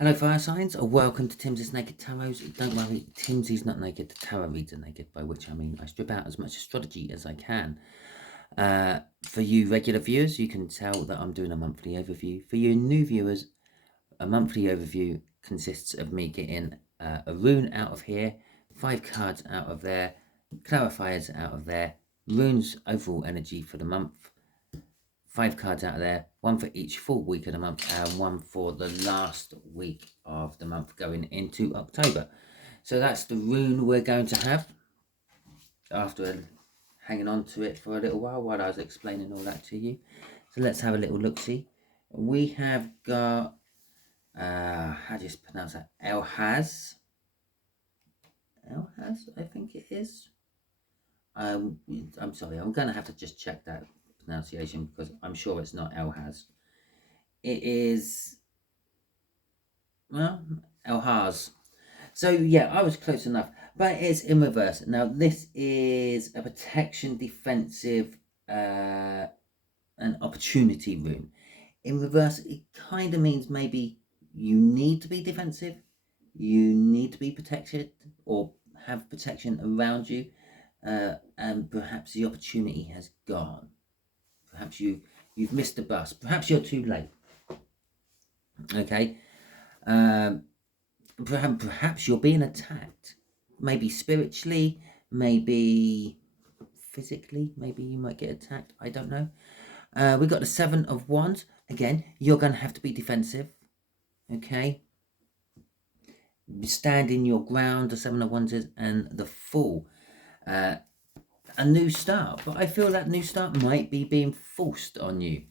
Hello fire signs, or welcome to Timsy Naked Tarot. Don't worry, Timsy's not naked, the tarot reads are naked, by which I mean I strip out as much astrology as I can. For you regular viewers, you can tell that I'm doing a monthly overview. For you new viewers, a monthly overview consists of me getting a rune out of here, 5 cards out of there, clarifiers out of there, runes overall energy for the month, 5 cards out of there, 1 for each full week of the month and 1 for the last week of the month going into October. So that's the rune we're going to have after hanging on to it for a little while I was explaining all that to you. So let's have a little look-see. We have got, how do you pronounce that? Elhaz, I think it is. I'm sorry, I'm going to have to just check that pronunciation because I'm sure it's not Elhaz. It is, well, Elhaz. So yeah, I was close enough, but it's in reverse. Now this is a protection, defensive, an opportunity rune. In reverse, it kind of means maybe you need to be defensive, you need to be protected, or have protection around you, and perhaps the opportunity has gone. Perhaps you've missed the bus. Perhaps you're too late. Okay. Perhaps you're being attacked, maybe spiritually, maybe physically, maybe you might get attacked. I don't know. We got the 7 of Wands. Again, you're going to have to be defensive. Okay. Standing your ground, the 7 of Wands is, and the Fool. A new start, but I feel that new start might be being forced on you.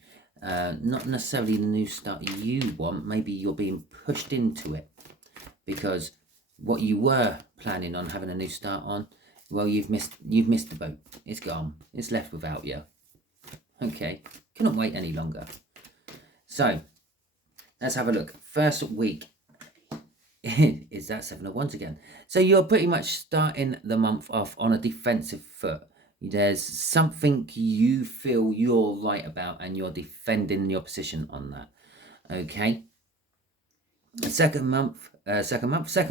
Not necessarily the new start you want. Maybe you're being pushed into it because what you were planning on having a new start on, well, you've missed the boat. It's gone. It's left without you. Okay, cannot wait any longer. So let's have a look. First week is that 7 of Wands again. So you're pretty much starting the month off on a defensive foot. There's something you feel you're right about and you're defending your position on that. Okay. The second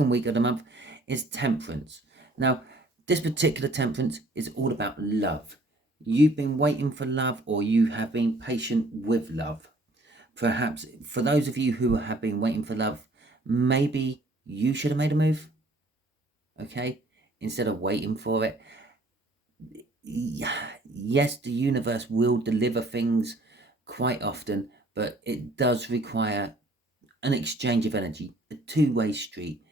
week of the month is Temperance. Now, this particular Temperance is all about love. You've been waiting for love, or you have been patient with love. Perhaps for those of you who have been waiting for love, maybe you should have made a move. Okay, instead of waiting for it. Yes, the universe will deliver things quite often, but it does require an exchange of energy, a two-way street.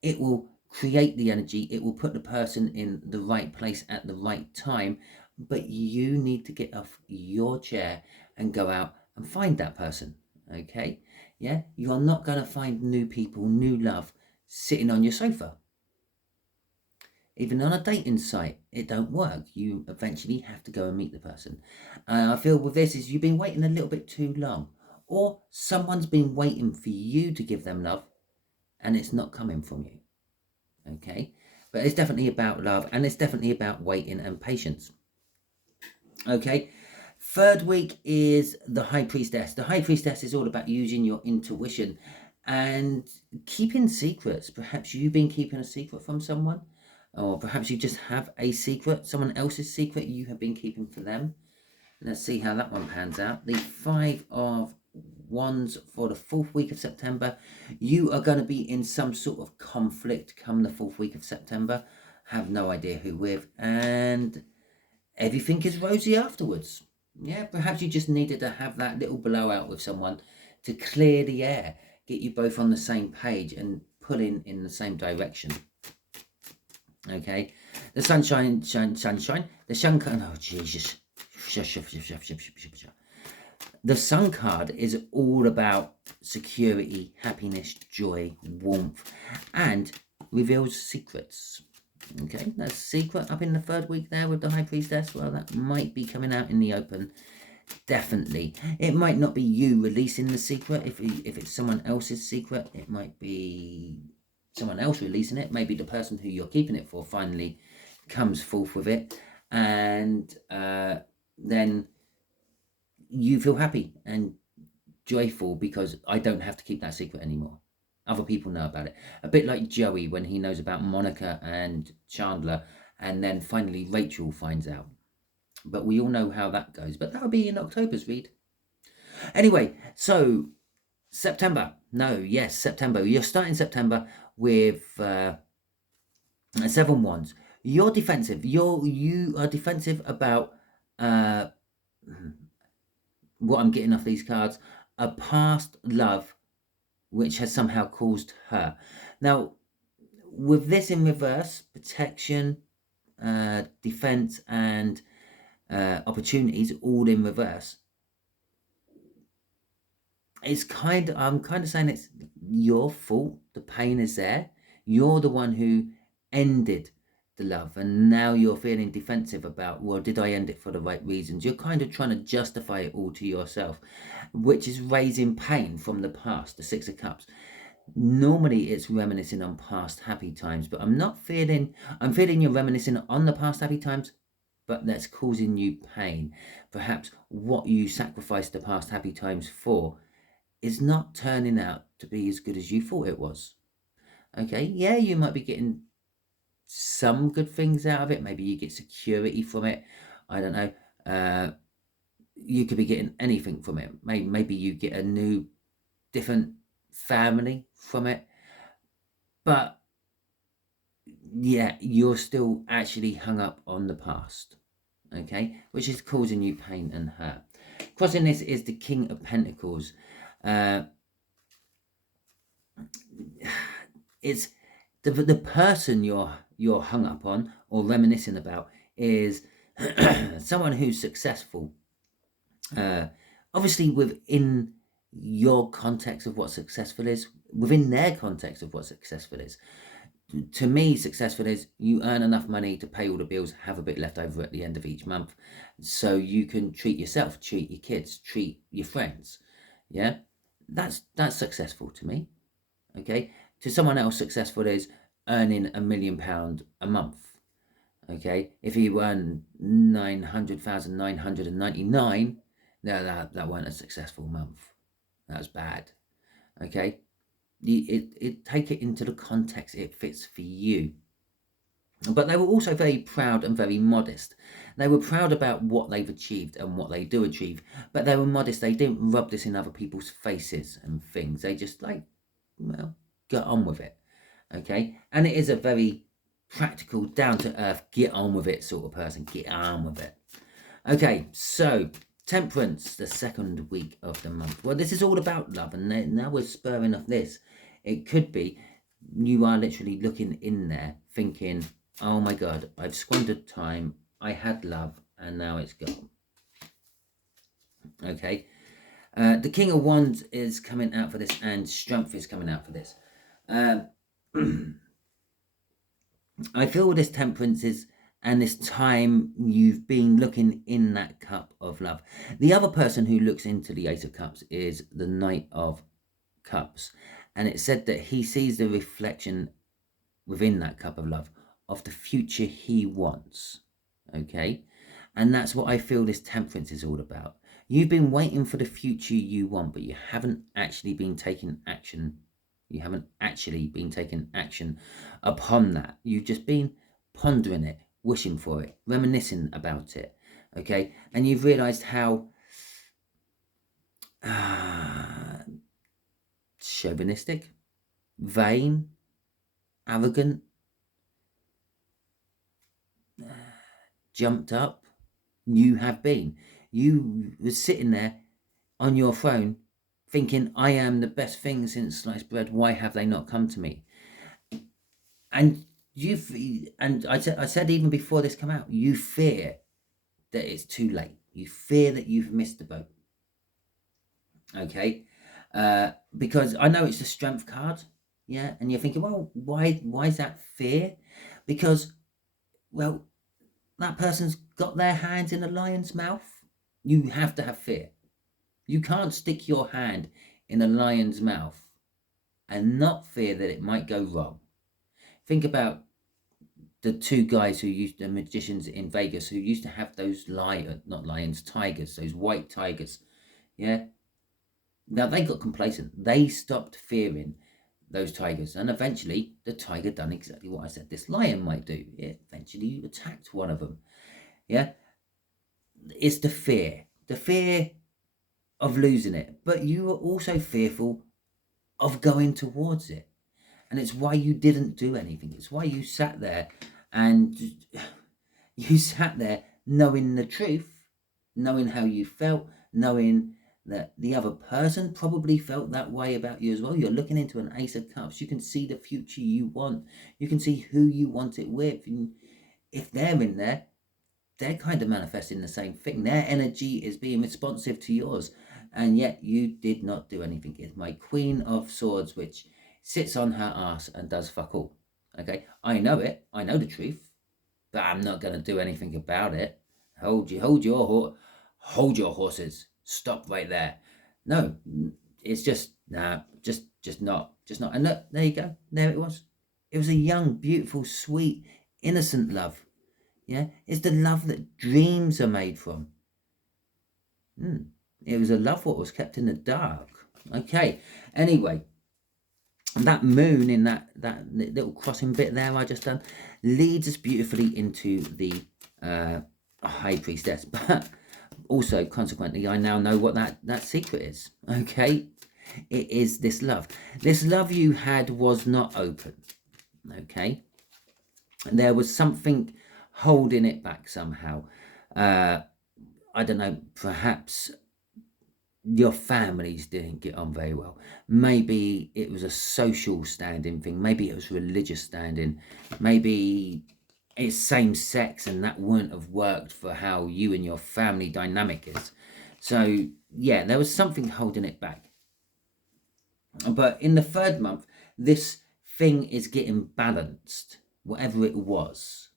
It will create the energy, it will put the person in the right place at the right time, but you need to get off your chair and go out and find that person. Okay, yeah, you are not going to find new people, new love sitting on your sofa. Even on a dating site, it don't work. You eventually have to go and meet the person. I feel with this is you've been waiting a little bit too long, or someone's been waiting for you to give them love and it's not coming from you. Okay, but it's definitely about love, and it's definitely about waiting and patience. Okay, third week is the High Priestess. The High Priestess is all about using your intuition and keeping secrets. Perhaps you've been keeping a secret from someone, or perhaps you just have a secret, someone else's secret you have been keeping for them. Let's see how that one pans out. The 5 of Wands for the 4th week of September. You are going to be in some sort of conflict come the 4th week of September. Have no idea who with, and everything is rosy afterwards. Yeah, perhaps you just needed to have that little blowout with someone to clear the air, get you both on the same page and pulling in the same direction. Okay, the sunshine, the sun card. Oh Jesus! The sun card is all about security, happiness, joy, warmth, and reveals secrets. Okay, that's secret up in the 3rd week there with the High Priestess. Well, that might be coming out in the open. Definitely. It might not be you releasing the secret. If it's someone else's secret, it might be someone else releasing it. Maybe the person who you're keeping it for finally comes forth with it, and then you feel happy and joyful because I don't have to keep that secret anymore. Other people know about it. A bit like Joey when he knows about Monica and Chandler, and then finally Rachel finds out. But we all know how that goes. But that'll be in October's read. Anyway, so September. No, yes, September. You're starting September with 7 wands. You're defensive. You are defensive about what I'm getting off these cards. A past love which has somehow caused her. Now, with this in reverse, protection, defense, and opportunities all in reverse. I'm kind of saying it's your fault. The pain is there. You're the one who ended the love, and now you're feeling defensive about, well, did I end it for the right reasons? You're kind of trying to justify it all to yourself, which is raising pain from the past. The Six of Cups. Normally it's reminiscing on past happy times, but I'm feeling you're reminiscing on the past happy times, but that's causing you pain. Perhaps what you sacrificed the past happy times for is not turning out to be as good as you thought it was. Okay, yeah, you might be getting some good things out of it. Maybe you get security from it. I don't know. You could be getting anything from it. Maybe you get a new, different family from it. But yeah, you're still actually hung up on the past. Okay, which is causing you pain and hurt. Crossing this is the King of Pentacles. It's the person you're hung up on or reminiscing about is someone who's successful. Obviously within your context of what successful is, within their context of what successful is. To me, successful is you earn enough money to pay all the bills, have a bit left over at the end of each month, so you can treat yourself, treat your kids, treat your friends. Yeah, that's successful to me. Okay, to someone else, successful is earning £1 million a month. Okay, if you earn 900,999, no, that weren't a successful month. That's bad. Okay, take it into the context it fits for you. But they were also very proud and very modest. They were proud about what they've achieved and what they do achieve, but they were modest. They didn't rub this in other people's faces and things. They just get on with it. Okay, and it is a very practical, down to earth, get on with it sort of person. Get on with it. Okay, so Temperance, the second week of the month. Well, this is all about love, and now we're spurring off this. It could be you are literally looking in there thinking, oh my God, I've squandered time, I had love, and now it's gone. Okay. The King of Wands is coming out for this, and Strength is coming out for this. I feel this Temperance is, and this time you've been looking in that cup of love. The other person who looks into the Ace of Cups is the Knight of Cups. And it said that he sees the reflection within that cup of love of the future he wants. Okay? And that's what I feel this Temperance is all about. You've been waiting for the future you want, but you haven't actually been taking action. You haven't actually been taking action upon that. You've just been pondering it, wishing for it, reminiscing about it. Okay? And you've realized how chauvinistic, vain, arrogant, jumped up you have been. You were sitting there on your throne thinking, I am the best thing since sliced bread. Why have they not come to me? And I said even before this come out, you fear that it's too late. You fear that you've missed the boat. Okay? Because I know it's a Strength card, yeah, and you're thinking, well, why is that fear? Because, well, that person's got their hands in a lion's mouth. You have to have fear. You can't stick your hand in a lion's mouth and not fear that it might go wrong. Think about the two guys the magicians in Vegas who used to have those tigers, those white tigers, yeah. Now they got complacent. They stopped fearing those tigers. And eventually the tiger done exactly what I said this lion might do. It eventually attacked one of them. Yeah. It's the fear of losing it. But you were also fearful of going towards it. And it's why you didn't do anything. It's why you sat there and you sat there knowing the truth, knowing how you felt, knowing that the other person probably felt that way about you as well. You're looking into an Ace of Cups. You can see the future you want. You can see who you want it with. And if they're in there, they're kind of manifesting the same thing. Their energy is being responsive to yours. And yet you did not do anything. It's my Queen of Swords, which sits on her ass and does fuck all. Okay, I know it. I know the truth, but I'm not going to do anything about it. Hold your horses. Stop right there. No, it's just just not. And look, there you go. There it was. It was a young, beautiful, sweet, innocent love. Yeah, it's the love that dreams are made from. It was a love what was kept in the dark. Okay. Anyway, that moon in that little crossing bit there I just done leads us beautifully into the High Priestess, but also consequently I now know what that secret is. Okay, it is this love you had was not open. Okay, there was something holding it back somehow. I don't know, perhaps your families didn't get on very well. Maybe it was a social standing thing. Maybe it was religious standing. Maybe it's same sex and that wouldn't have worked for how you and your family dynamic is. So yeah, there was something holding it back. But in the third month, this thing is getting balanced, whatever it was.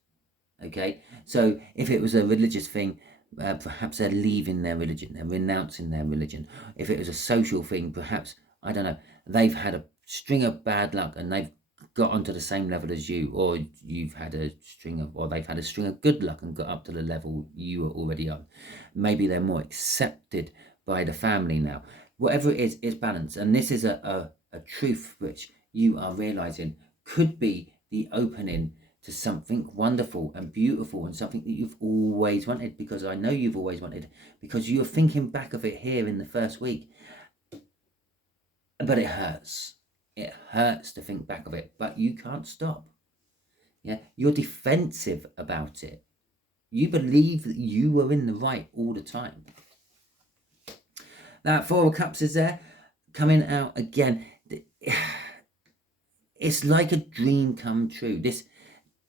Okay, so if it was a religious thing, perhaps they're leaving their religion, they're renouncing their religion. If it was a social thing, perhaps, I don't know, they've had a string of bad luck and they've got onto the same level as you, or you've had a string of, or they've had a string of good luck and got up to the level you were already on. Maybe they're more accepted by the family now. Whatever it is, it's balanced. And this is a truth which you are realizing could be the opening to something wonderful and beautiful and something that you've always wanted, because I know you've always wanted, because you're thinking back of it here in the first week. But it hurts. It hurts to think back of it, but you can't stop. Yeah, you're defensive about it. You believe that you were in the right all the time. That Four of Cups is there, coming out again. It's like a dream come true. This,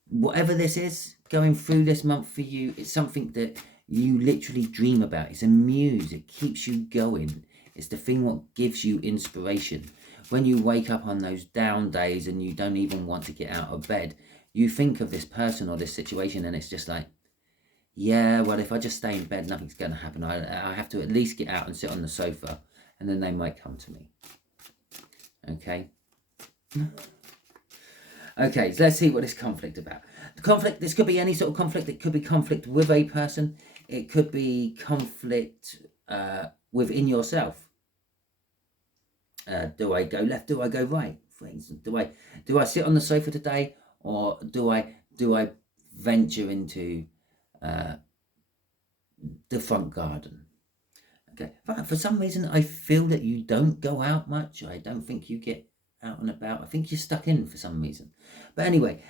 whatever this is going through this month for you, it's something that you literally dream about. It's a muse. It keeps you going. It's the thing what gives you inspiration. When you wake up on those down days and you don't even want to get out of bed, you think of this person or this situation and it's just like, yeah, well, if I just stay in bed, nothing's going to happen. I have to at least get out and sit on the sofa, and then they might come to me. Okay? Okay, so let's see what this conflict about. The conflict, this could be any sort of conflict. It could be conflict with a person. It could be conflict within yourself. Do I go left? Do I go right? For instance, do I sit on the sofa today, or do I venture into the front garden? Okay, but for some reason I feel that you don't go out much. I don't think you get out and about. I think you're stuck in for some reason. But anyway,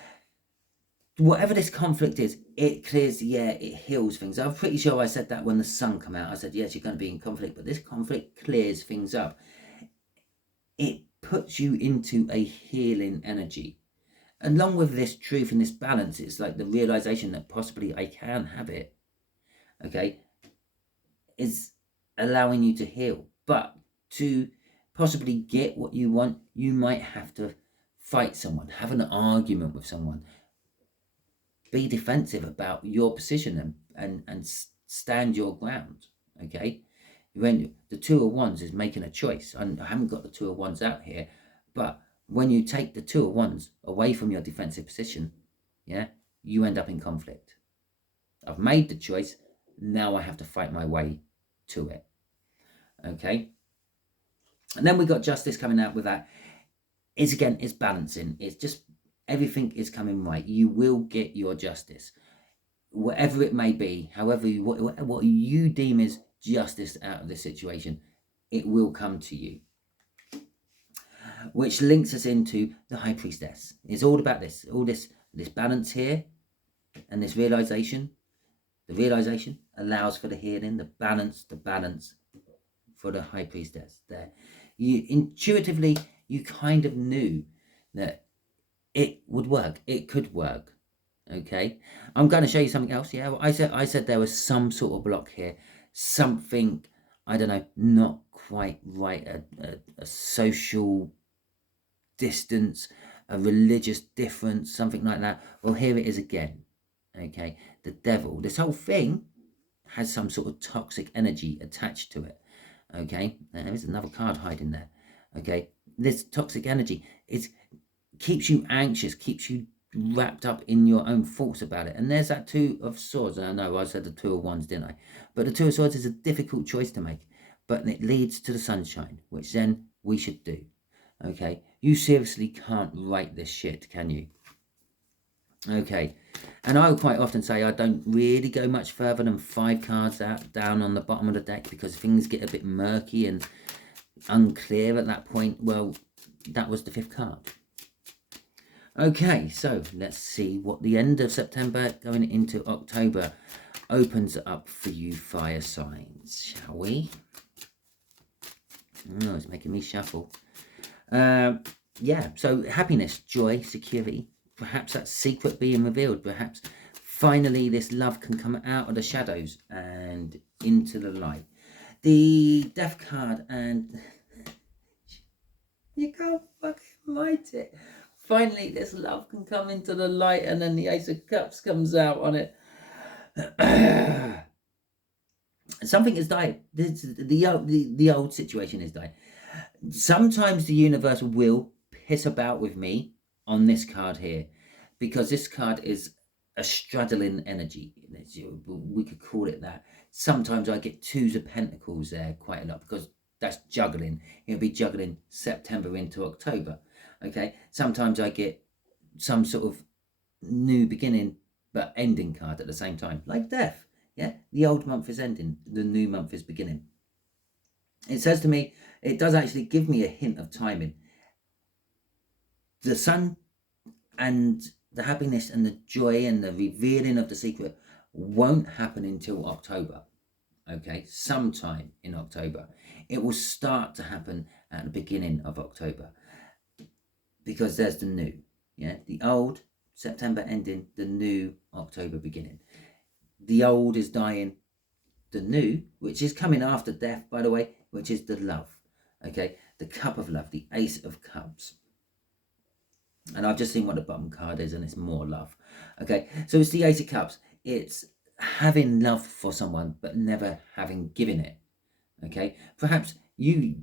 whatever this conflict is, it clears, it heals things. I'm pretty sure I said that when the sun came out. I said, yes, you're going to be in conflict, but this conflict clears things up. It puts you into a healing energy. Along with this truth and this balance, it's like the realization that possibly I can have it, okay, is allowing you to heal. But to possibly get what you want, you might have to fight someone, have an argument with someone, be defensive about your position and stand your ground, okay? When the Two of Wands is making a choice, I haven't got the Two of Wands out here, but when you take the Two of Wands away from your defensive position, you end up in conflict. I've made the choice, now I have to fight my way to it, okay? And then we got Justice coming out with that. It's again, it's balancing. It's just everything is coming right. You will get your justice, whatever it may be. However, what you deem is justice out of this situation, it will come to you. Which links us into the High Priestess. It's all about this, all this balance here, and this realization. The realization allows for the healing, the balance for the High Priestess. There, you intuitively, you kind of knew that it would work. It could work. Okay, I'm going to show you something else. Yeah, well, I said there was some sort of block here, something, I don't know, not quite right, a social distance, a religious difference, something like that. Well, here it is again. Okay, the devil. This whole thing has some sort of toxic energy attached to it. Okay, there is another card hiding there. Okay, this toxic energy keeps you anxious, keeps you wrapped up in your own thoughts about it. And there's that Two of Swords. And I know I said the Two of Wands, didn't I? But the Two of Swords is a difficult choice to make, but it leads to the sunshine, which then we should do. Okay, you seriously can't write this shit, can you? Okay, and I will quite often say I don't really go much further than 5 cards down on the bottom of the deck, because things get a bit murky and unclear at that point. Well, that was the 5th card. Okay, so let's see what the end of September going into October opens up for you fire signs, shall we? Oh, it's making me shuffle. Yeah, so happiness, joy, security, perhaps that secret being revealed, perhaps finally this love can come out of the shadows and into the light. The Death card, and you can't fucking write it. Finally this love can come into the light, and then the Ace of Cups comes out on it. Something has died. The old situation has died. Sometimes the universe will piss about with me on this card here, because this card is a straddling energy. We could call it that. Sometimes I get 2s of Pentacles there quite a lot, because that's juggling. It'll be juggling September into October. Okay, sometimes I get some sort of new beginning but ending card at the same time, like Death. Yeah, the old month is ending, the new month is beginning. It says to me, it does actually give me a hint of timing. The sun and the happiness and the joy and the revealing of the secret won't happen until October. Okay, sometime in October. It will start to happen at the beginning of October, because there's the new. Yeah, the old September ending, the new October beginning. The old is dying, the new, which is coming after Death, by the way, which is the love. Okay, the Cup of Love, the Ace of Cups. And I've just seen what the bottom card is, and it's more love. Okay, so it's the Ace of Cups. It's having love for someone, but never having given it. Okay, perhaps you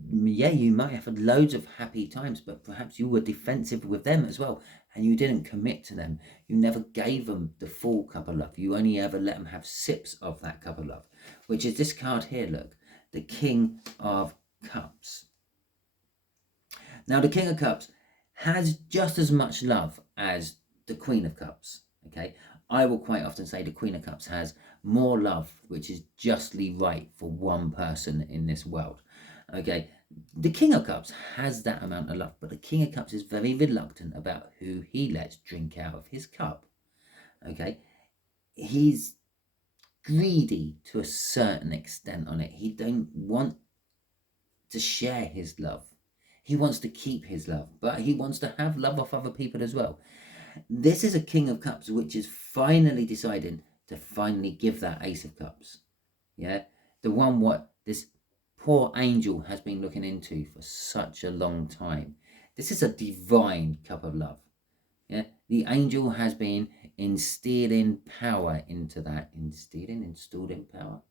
might have had loads of happy times, but perhaps you were defensive with them as well, and you didn't commit to them. You never gave them the full cup of love. You only ever let them have sips of that cup of love, which is this card here. Look, the King of Cups. Now, the King of Cups has just as much love as the Queen of Cups. Okay, I will quite often say the Queen of Cups has more love, which is justly right for one person in this world. Okay, the King of Cups has that amount of love, but the King of Cups is very reluctant about who he lets drink out of his cup. Okay, he's greedy to a certain extent on it. He don't want to share his love. He wants to keep his love, but he wants to have love off other people as well. This is a King of Cups, which is finally deciding to finally give that Ace of Cups. Yeah, the one what this poor angel has been looking into for such a long time. This is a divine cup of love. Yeah, the angel has been instilling power into that. Installed in power,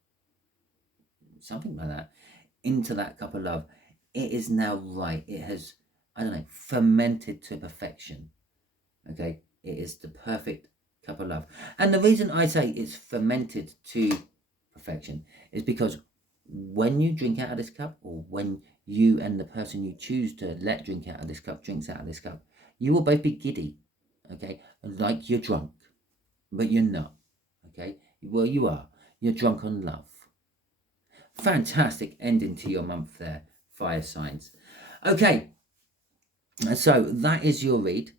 something like that, into that cup of love. It is now right. It has, I don't know, fermented to perfection. Okay, it is the perfect cup of love. And the reason I say it's fermented to perfection is because when you drink out of this cup, or when you and the person you choose to let drink out of this cup drinks out of this cup, you will both be giddy, okay? Like you're drunk, but you're not, okay? Well, you are. You're drunk on love. Fantastic ending to your month there, fire signs. Okay, so that is your read.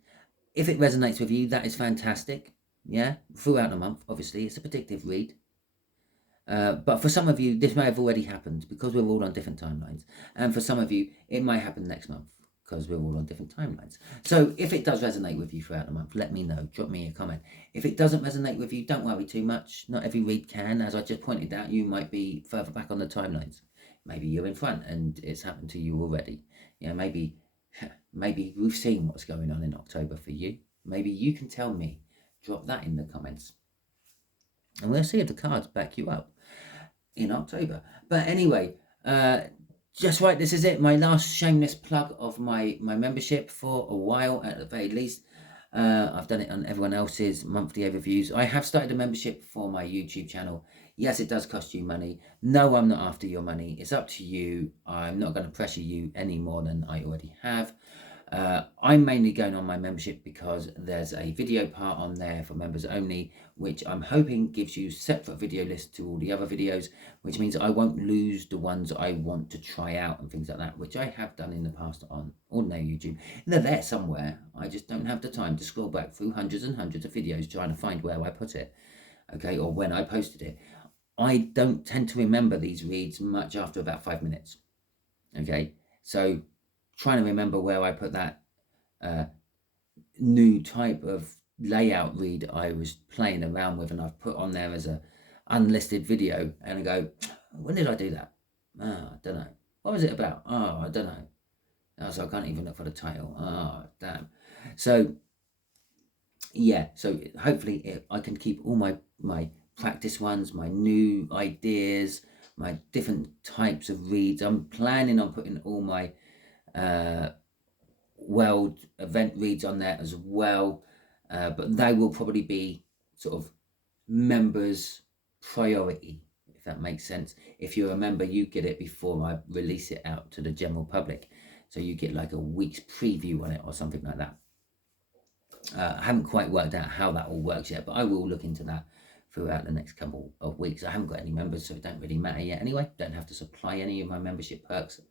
If it resonates with you, that is fantastic. Yeah, throughout the month, obviously, it's a predictive read. But for some of you, this may have already happened because we're all on different timelines. And for some of you, it might happen next month because we're all on different timelines. So if it does resonate with you throughout the month, let me know. Drop me a comment. If it doesn't resonate with you, don't worry too much. Not every read can. As I just pointed out, you might be further back on the timelines. Maybe you're in front and it's happened to you already. You know, maybe we've seen what's going on in October for you. Maybe you can tell me. Drop that in the comments. And we'll see if the cards back you up in October. But anyway, just right, this is it. My last shameless plug of my membership for a while, at the very least. I've done it on everyone else's monthly overviews. I have started a membership for my YouTube channel. Yes, it does cost you money. No, I'm not after your money. It's up to you. I'm not going to pressure you any more than I already have. I'm mainly going on my membership because there's a video part on there for members only, which I'm hoping gives you separate video lists to all the other videos, which means I won't lose the ones I want to try out and things like that, which I have done in the past on ordinary YouTube. They're there somewhere. I just don't have the time to scroll back through hundreds and hundreds of videos trying to find where I put it, okay, or when I posted it. I don't tend to remember these reads much after about 5 minutes, okay? So trying to remember where I put that new type of layout read I was playing around with and I've put on there as a unlisted video, and I go, when did I do that? Oh, I don't know. What was it about? Oh, I don't know. Oh, so I can't even look for the title. Oh, damn. So yeah, so hopefully I can keep all my practice ones, my new ideas, my different types of reads. I'm planning on putting all my world event reads on there as well, but they will probably be sort of members priority, if that makes sense. If you're a member, you get it before I release it out to the general public, so you get like a week's preview on it or something like that. I haven't quite worked out how that all works yet, but I will look into that throughout the next couple of weeks. I haven't got any members, so it don't really matter yet anyway. Don't have to supply any of my membership perks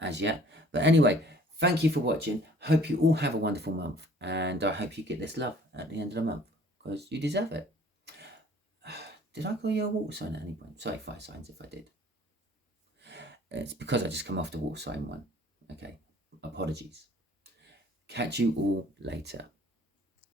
as yet. But anyway, thank you for watching. Hope you all have a wonderful month, and I hope you get this love at the end of the month, because you deserve it. Did I call you a water sign at any point? Sorry, fire signs if I did. It's because I just come off the water sign one. Okay, apologies. Catch you all later.